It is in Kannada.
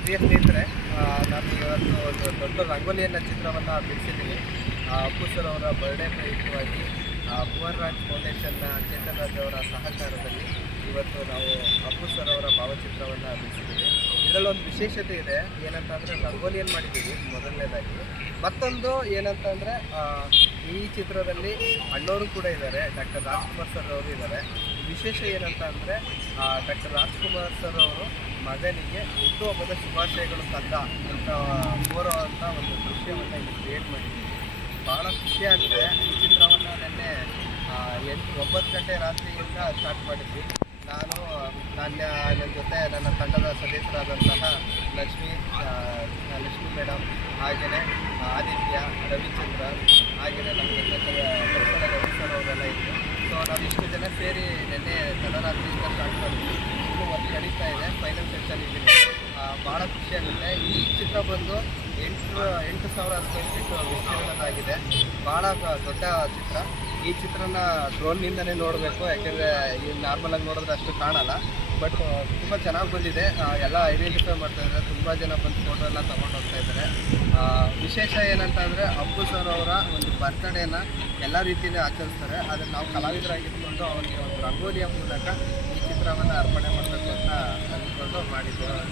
ಪ್ರಿಯ ಸ್ನೇಹಿತರೆ, ನಾನು ಇವತ್ತು ಒಂದು ದೊಡ್ಡ ರಂಗೋಲಿಯನ್ನು ಚಿತ್ರವನ್ನು ಬಿಡಿಸಿದ್ದೀನಿ. ಅಪ್ಪು ಸರ್ ಅವರ ಬರ್ಡೇ ಪ್ರಯುಕ್ತವಾಗಿ ಭುವನ್ ರಾಜ್ ಫೌಂಡೇಶನ್ನ ಚೇತನ್ ರಾಜ್ ಅವರ ಸಹಕಾರದಲ್ಲಿ ಇವತ್ತು ನಾವು ಅಪ್ಪು ಸರ್ ಅವರ ಭಾವಚಿತ್ರವನ್ನು ಬಿಡಿಸಿದ್ದೀವಿ. ಇದರಲ್ಲೊಂದು ವಿಶೇಷತೆ ಇದೆ. ಏನಂತ ಅಂದರೆ ರಂಗೋಲಿಯನ್ನು ಮಾಡಿದ್ದೀವಿ ಮೊದಲನೇದಾಗಿ. ಮತ್ತೊಂದು ಏನಂತ ಅಂದರೆ ಈ ಚಿತ್ರದಲ್ಲಿ ಅಣ್ಣವರು ಕೂಡ ಇದ್ದಾರೆ, ಡಾಕ್ಟರ್ ರಾಜ್ಕುಮಾರ್ ಸರ್ ಅವರು ಇದ್ದಾರೆ. ವಿಶೇಷ ಏನಂತ ಅಂದರೆ ಡಾಕ್ಟರ್ ರಾಜ್ಕುಮಾರ್ ಸರ್ ಅವರು ಮಗನಿಗೆ ಹುಟ್ಟುಹಬ್ಬದ ಶುಭಾಶಯಗಳು ತಂದ ಅಂತ ಕೋರುವಂಥ ಒಂದು ದೃಶ್ಯವನ್ನು ಇಲ್ಲಿ ಕ್ರಿಯೇಟ್ ಮಾಡಿದ್ದೀವಿ. ಭಾಳ ಖುಷಿಯಾಗಿದೆ. ಈ ಚಿತ್ರವನ್ನು ನಿನ್ನೆ 9 ಗಂಟೆ ರಾತ್ರಿಯಿಂದ ಸ್ಟಾರ್ಟ್ ಮಾಡಿದ್ವಿ. ನನ್ನ ಜೊತೆ ನನ್ನ ತಂಡದ ಸದಸ್ಯರಾದಂತಹ ಲಕ್ಷ್ಮಿ ಮೇಡಮ್, ಹಾಗೆಯೇ ಆದಿತ್ಯ, ರವಿಚಂದ್ರ, ಹಾಗೆಯೇ ನಮ್ಮ ಜೊತೆ ರವಿ ಸರ್ ಅವರೆಲ್ಲ ಇದ್ದರು. ಸೊ ನಾವು ಇಷ್ಟು ಜನ ಸೇರಿ ನಿನ್ನೆ ತಡರಾತ್ರಿಯಿಂದ ಸ್ಟಾರ್ಟ್ ಮಾಡಿದ್ವಿ. ಇನ್ನೂ ಒಂದು ನಡೀತಾ ಇದೆ, ಫೈನಲ್ ಸೆಕ್ಷನ್ ಇದ್ದೀನಿ. ಭಾಳ ಖುಷಿಯಾಗುತ್ತೆ. ಈ ಚಿತ್ರ ಬಂದು 8,000 ಸ್ಕ್ವೇರ್ ಫೀಟ್ ವಿಸ್ತೀರ್ಣದಾಗಿದೆ. ಭಾಳ ದೊಡ್ಡ ಚಿತ್ರ. ಈ ಚಿತ್ರನ ಡ್ರೋನ್ನಿಂದನೇ ನೋಡಬೇಕು, ಯಾಕೆಂದರೆ ಈ ನಾರ್ಮಲಾಗಿ ನೋಡಿದ್ರೆ ಅಷ್ಟು ಕಾಣಲ್ಲ. ಬಟ್ ತುಂಬ ಚೆನ್ನಾಗಿ ಬಂದಿದೆ. ಎಲ್ಲ ಐಡೆಂಟಿಫೈ ಮಾಡ್ತಾಯಿದ್ದಾರೆ. ತುಂಬ ಜನ ಬಂದು ಫೋಟೋ ಎಲ್ಲ ತೊಗೊಂಡು ಹೋಗ್ತಾಯಿದ್ದಾರೆ. ವಿಶೇಷ ಏನಂತ ಅಂದರೆ ಅಪ್ಪು ಸರ್ ಅವರ ಒಂದು ಬರ್ತ್ಡೇನ ಎಲ್ಲ ರೀತಿಯೂ ಆಚರಿಸ್ತಾರೆ. ಆದರೆ ನಾವು ಕಲಾವಿದರಾಗಿದ್ದುಕೊಂಡು ಅವರಿಗೆ ಒಂದು ರಂಗೋಲಿಯ ಮೂಲಕ ಈ ಚಿತ್ರವನ್ನು ಅರ್ಪಣೆ ಮಾಡಬೇಕು ಅಂತ ಅಂದ್ಕೊಂಡು ಮಾಡಿದ್ದೇವೆ.